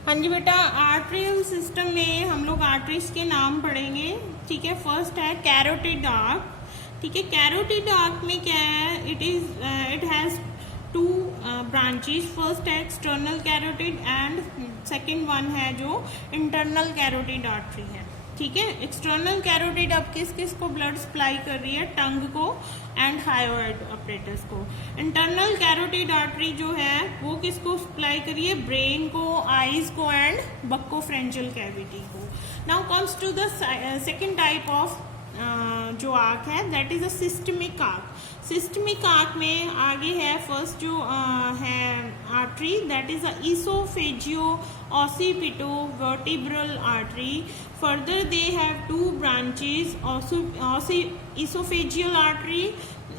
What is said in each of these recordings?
हाँ जी बेटा, arterial system में हम लोग आर्टरीज के नाम पढ़ेंगे। ठीक है, फर्स्ट है कैरोटिड आर्क। ठीक है, कैरोटिड आर्क में क्या है, it has two branches. First है external carotid and second one है जो इंटरनल कैरोटिड आर्टरी है। ठीक है, एक्सटर्नल कैरोटिड अब किस किस को ब्लड सप्लाई कर रही है, टंग को एंड थायराइड अपरेटस को। इंटरनल कैरोटिड आर्टरी जो है वो किसको सप्लाई कर रही है, ब्रेन को, आईज को एंड बक्कोफ्रेंजियल कैविटी को। Now comes to the second type of जो आर्क है, that is a systemic arch. Systemic arch में आगे है फर्स्ट जो है artery, that is a oesophageo occipito vertebral artery. Further they have two branches, oesophageal artery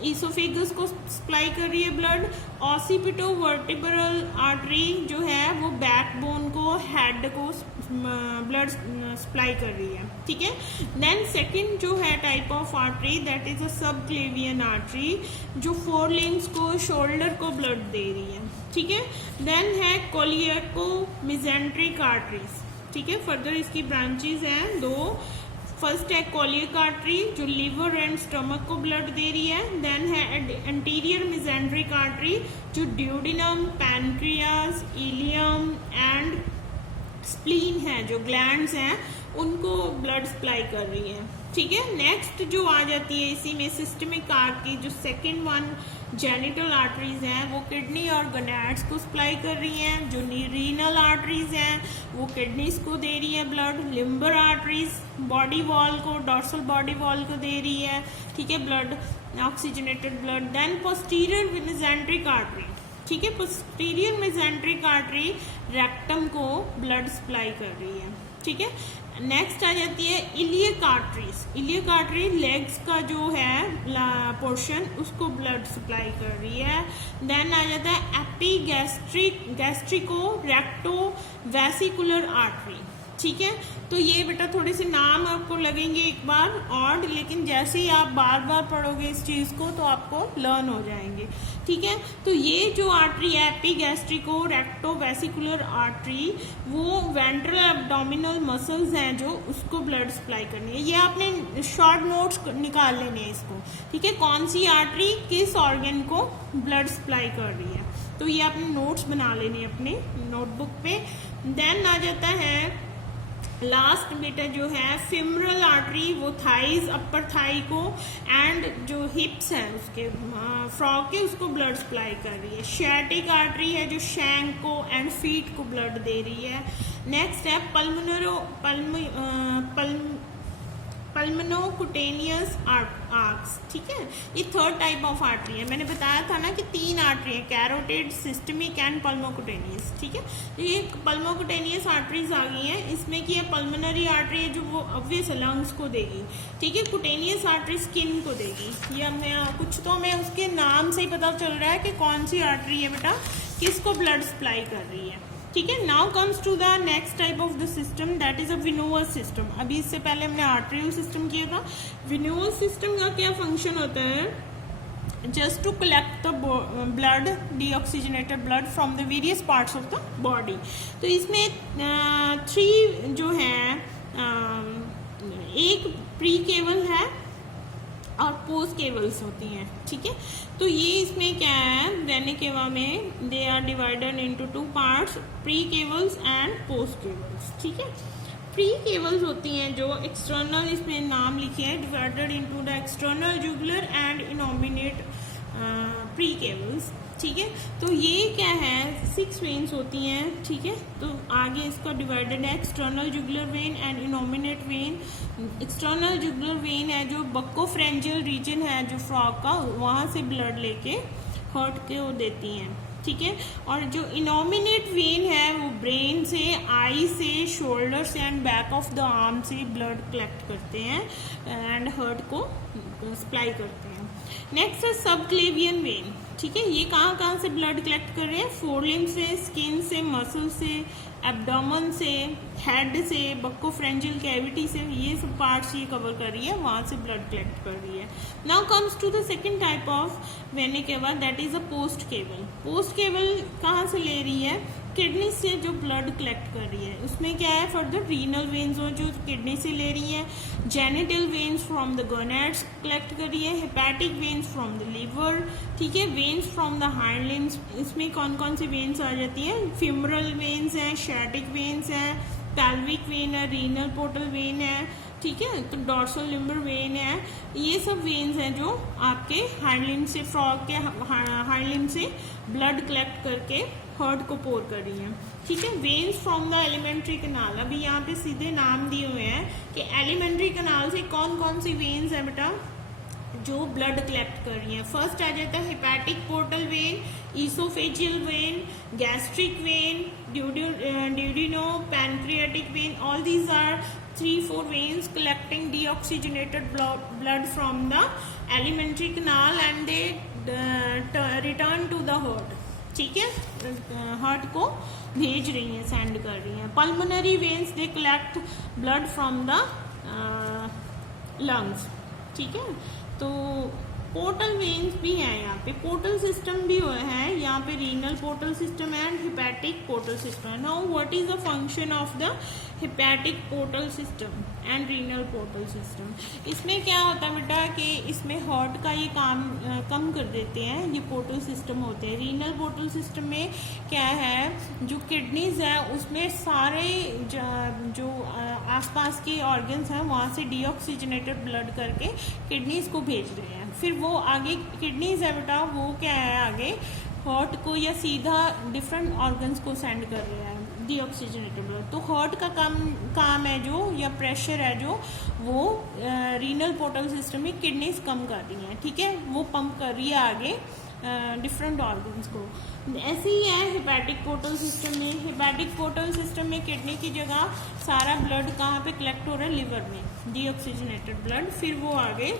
oesophagus को supply कर रही है ब्लड, ऑसिपिटो वर्टिब्रल आर्टरी जो है वो बैकबोन को, हेड को ब्लड सप्लाई कर रही है। ठीक है, देन सेकंड जो है type of artery, that is a subclavian artery जो फोर लिम्स को, शोल्डर को ब्लड दे रही है। ठीक है, देन है कोलियको मिजेंट्रिक आर्टरीज। ठीक है, फर्दर इसकी ब्रांचेस हैं दो। फर्स्ट है कोलियक आर्टरी जो लिवर एंड स्टमक को ब्लड दे रही है। देन है एंटीरियर मिजेंट्रिक आर्टरी जो duodenum, pancreas, ileum and spleen है, जो ग्लैंड्स हैं उनको ब्लड सप्लाई कर रही है। ठीक है, नेक्स्ट जो आ जाती है इसी में सिस्टमिक आर्क की जो सेकंड वन जेनिटल आर्टरीज हैं वो किडनी और गनैड्स को सप्लाई कर रही हैं। जो रीनल आर्टरीज हैं वो किडनीज को दे रही है blood. Lumbar arteries body wall को, डॉर्सल बॉडी वॉल को दे रही है। ठीक है, blood, oxygenated blood. Then posterior mesenteric artery. ठीक है, पोस्टीरियर मेसेंट्रिक आर्टरी रेक्टम को ब्लड सप्लाई कर रही है। ठीक है, नेक्स्ट आ जाती है iliac arteries. Iliac artery legs का जो है पोर्शन उसको ब्लड सप्लाई कर रही है। देन आ जाता है गैस्ट्रिको रेक्टो वेसिकुलर आर्टरी। ठीक है, तो ये बेटा थोड़े से नाम आपको लगेंगे एक बार ऑड, लेकिन जैसे ही आप बार बार पढ़ोगे इस चीज़ को तो आपको लर्न हो जाएंगे। ठीक है, तो ये जो आर्टरी है एपिगैस्ट्रिको रेक्टो वेसिकुलर आर्टरी वो वेंट्रल एब्डोमिनल मसल्स हैं जो उसको ब्लड सप्लाई करनी है। ये आपने शॉर्ट नोट्स निकाल लेने हैं इसको। ठीक है, कौन सी आर्टरी किस ऑर्गन को ब्लड सप्लाई कर रही है, तो ये आपने नोट्स बना लेने अपने नोटबुक पे। देन आ जाता है लास्ट बेटा जो है फिमरल आर्टरी, वो थाइज, अपर थाई को एंड जो हिप्स हैं उसके फ्रॉग के उसको ब्लड सप्लाई कर रही है। शैटिक आर्टरी है जो शैंक को एंड फीट को ब्लड दे रही है। नेक्स्ट है पल्मोनोकुटेनियस आर्क्स। ठीक है, ये थर्ड टाइप ऑफ आर्टरी है। मैंने बताया था ना कि तीन आर्टरी है, कैरोटिड, सिस्टमिक एंड पल्मोकुटेनियस। ठीक है, तो ये पल्मोकुटेनियस आर्टरीज आ गई हैं। इसमें की है पल्मोनरी आर्टरी है जो वो ऑब्वियस लंग्स को देगी। ठीक है, कुटेनियस आर्टरी स्किन को देगी। ये हमें कुछ तो हमें उसके नाम से ही पता चल रहा है कि कौन सी आर्टरी है बेटा किसको ब्लड सप्लाई कर रही है। ठीक है, now comes to the next type of the system, that is a venous system. अभी इससे पहले हमने आर्टरियल सिस्टम किया था। विनोअस सिस्टम का क्या फंक्शन होता है, just to collect the blood, deoxygenated blood from the various parts of the body. तो इसमें थ्री जो है, एक प्री केवल है और पोस्ट केबल्स होती हैं। ठीक है, तो ये इसमें क्या है, वेनिकेवा में they are divided into two parts, pre cavals and post cavals. ठीक है, प्री केबल्स होती हैं जो एक्सटर्नल, इसमें नाम लिखे हैं, divided into the external jugular and innominate pre cables. ठीक है, तो ये क्या है, 6 वेन्स होती हैं। ठीक है, तो आगे इसका डिवाइडेड है external jugular vein and innominate when. External jugular vein है जो बक्कोफ्रेंजियल रीजन है जो फ्रॉग का, वहाँ से ब्लड लेके हार्ट को देती हैं। ठीक है, और जो इनोमिनेट वेन है वो ब्रेन से, आई से, शोल्डर से and back of the arm से ब्लड कलेक्ट करते हैं एंड हार्ट को सप्लाई करते हैं। नेक्स्ट है सबक्लेवियन वेन। ठीक है, ये कहाँ से ब्लड कलेक्ट कर रहे हैं, फोरलिम से, स्किन से, मसल से, एब्डोमन से, हेड से, बक्कोफ्रेंजियल कैविटी से, ये सब पार्ट्स ये कवर कर रही है, वहाँ से ब्लड कलेक्ट कर रही है। Now comes to the second type of vena cava, that is a post caval. Post caval कहाँ से ले रही है, किडनी से जो ब्लड कलेक्ट कर रही है उसमें क्या है, फर्दर रीनल वेन्स जो किडनी से ले रही है, genital veins from the gonads collect कर रही है, hepatic veins from the liver, ठीक है, veins from the hind limbs. इसमें कौन कौन सी वेन्स आ जाती हैं, फ्यूमरल वेन्स हैं, शैटिक वेन्स हैं, पैल्विक वेन है, रीनल पोर्टल वेन है, ठीक है, तो डॉर्सल लिम्बर वेन है। ये सब वेन्स हैं जो आपके हाइंड लिम्ब से, फ्रॉग के हाइंड लिम्ब से ब्लड कलेक्ट करके हार्ट को पोर कर रही हैं, ठीक है। वेन्स फ्रॉम द एलिमेंट्री कनाल, अभी यहाँ पे सीधे नाम दिए हुए हैं कि एलिमेंट्री कनाल से कौन कौन सी वेन्स है बेटा जो ब्लड कलेक्ट कर रही है। फर्स्ट आ जाता है hepatic portal vein, oesophageal vein, gastric vein, duodeno pancreatic vein. All these are 3-4 veins collecting deoxygenated blood from the alimentary canal and they return to the heart, ठीक है, हार्ट को भेज रही हैं, सेंड कर रही हैं। Pulmonary veins they collect blood from the lungs, ठीक है। तो पोर्टल वेन्स भी हैं, यहाँ पे पोर्टल सिस्टम भी है, यहाँ पे renal portal system and hepatic portal system है। Now what is the function of the hepatic portal system and renal portal system. इसमें क्या होता है बेटा कि इसमें हार्ट का ये काम कम कर देते हैं, ये पोर्टल सिस्टम होते हैं। रीनल पोर्टल सिस्टम में क्या है, जो किडनीज है उसमें सारे जो आसपास के ऑर्गन्स हैं वहाँ से डीऑक्सीजनेटेड ब्लड करके किडनीज को भेज रहे हैं। फिर वो आगे किडनीज है बेटा, वो क्या है आगे हार्ट को या सीधा डिफरेंट ऑर्गन्स को सेंड कर रहे हैं डीऑक्सीजनेटेड ब्लड। तो हार्ट का काम है जो, या प्रेशर है जो, वो रीनल पोर्टल सिस्टम में किडनीज कम कर रही हैं, ठीक है, वो पंप कर रही है आगे डिफरेंट ऑर्गन्स को। ऐसे ही है हेपेटिक पोर्टल सिस्टम में। हेपेटिक पोर्टल सिस्टम में किडनी की जगह सारा ब्लड कहाँ पे कलेक्ट हो रहा है, लिवर में, डीऑक्सीजनेटेड ब्लड। फिर वो आगे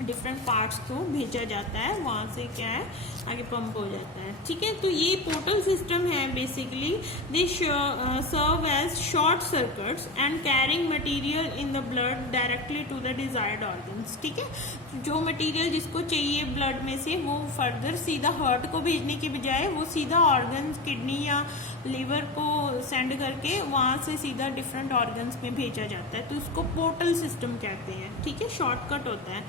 डिफरेंट पार्ट्स को भेजा जाता है, वहाँ से क्या है आगे पंप हो जाता है, ठीक है। तो ये पोर्टल सिस्टम है basically, they serve as short circuits and carrying material in the blood directly to the desired organs, ठीक है। जो मटेरियल जिसको चाहिए ब्लड में से वो फर्दर सीधा हार्ट को भेजने के बजाय वो सीधा ऑर्गन्स, किडनी या लिवर को सेंड करके वहाँ से सीधा डिफरेंट ऑर्गन्स में भेजा जाता है, तो इसको पोर्टल सिस्टम कहते हैं, ठीक है, शॉर्टकट होता है।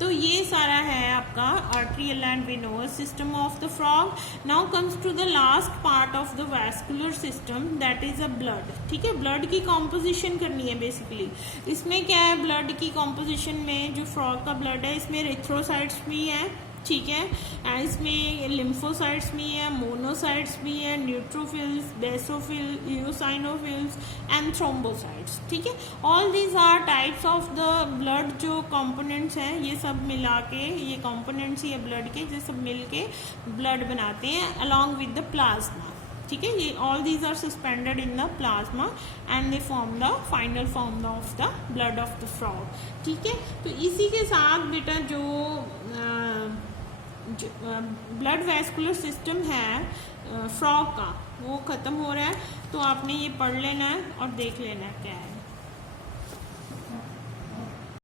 तो ये सारा है आपका arterial and venous system of the frog. Now comes to the last part of the vascular system, that is a blood, ठीक है। ब्लड की कॉम्पोजिशन करनी है बेसिकली। इसमें क्या है, ब्लड की कॉम्पोजिशन में जो फ्रॉग का ब्लड है इसमें एरिथ्रोसाइट्स भी हैं, ठीक है, इसमें लिम्फोसाइट्स भी है, मोनोसाइट्स भी है, neutrophils, basophil, eosinophils and thrombocytes, ठीक है। All these are types of the blood, जो कंपोनेंट्स हैं ये सब मिला के, ये कंपोनेंट्स ही है ब्लड के, ये सब मिल के ब्लड बनाते हैं अलॉन्ग विद द प्लाज्मा, ठीक है। ये all these are suspended in the plasma and they form the final form of the blood of the frog, ठीक है। तो इसी के साथ बेटा जो ब्लड वैस्कुलर सिस्टम है फ्रॉग का वो ख़त्म हो रहा है, तो आपने ये पढ़ लेना है और देख लेना है क्या है।